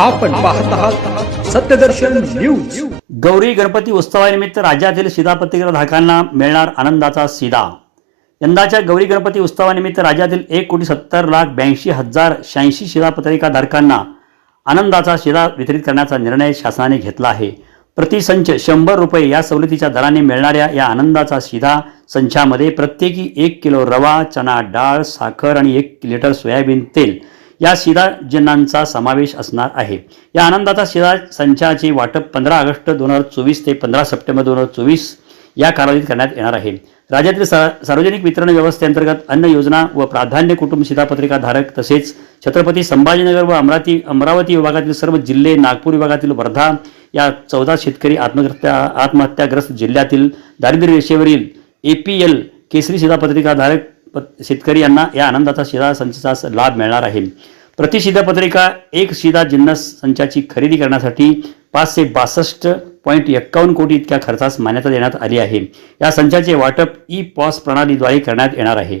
आपण पाहत आहात सत्यदर्शन न्यूज. गौरी गणपती उत्सवानिमित्त राज्यातील धारकांना मिळणार आनंदाचा सीधा. यंदाच्या गौरी गणपती उत्सवानिमित्त राज्यातील एक कोटी सत्तर लाख ब्याऐंशी हजार शहाऐंशी शिधापत्रिका धारकांना आनंदाचा शिधा वितरित करण्याचा निर्णय शासनाने घेतला आहे. प्रतिसंच शंभर रुपये या सवलतीच्या दराने मिळणाऱ्या या आनंदाचा शिधा संचामध्ये प्रत्येकी एक किलो रवा चणा डाळ साखर आणि एक लिटर सोयाबीन तेल या शिधा समावेश असणार आहे. या आनंदाचा शिधा संचाचे वाटप पंधरा ऑगस्ट दोन हजार चोवीस ते पंधरा सप्टेंबर दोन हजार चोवीस या कालावधीत करण्यात येणार आहे. राज्यातील सा- सार्वजनिक वितरण व्यवस्थेअंतर्गत अन्न योजना व प्राधान्य कुटुंब शिधापत्रिका धारक तसेच छत्रपती संभाजीनगर व अमरावती अमरावती विभागातील सर्व जिल्हे नागपूर विभागातील वर्धा या चौदा शेतकरी आत्महत्या आत्महत्याग्रस्त जिल्ह्यातील दारिद्र्य रेषेवरील ए पी एल केसरी शिधापत्रिका धारक प- शेतकरी यांना या आनंदाचा शिधा संचाचा लाभ मिळणार आहे. प्रतिशिधा पत्रिका एक शिधा जिन्नस संचाची खरेदी करण्यासाठी पाचशे बासष्ट पॉईंट एक्कावन्न कोटी इतक्या खर्चास मान्यता देण्यात आली आहे. या संचाचे वाटप ई पॉस प्रणालीद्वारे करण्यात येणार आहे.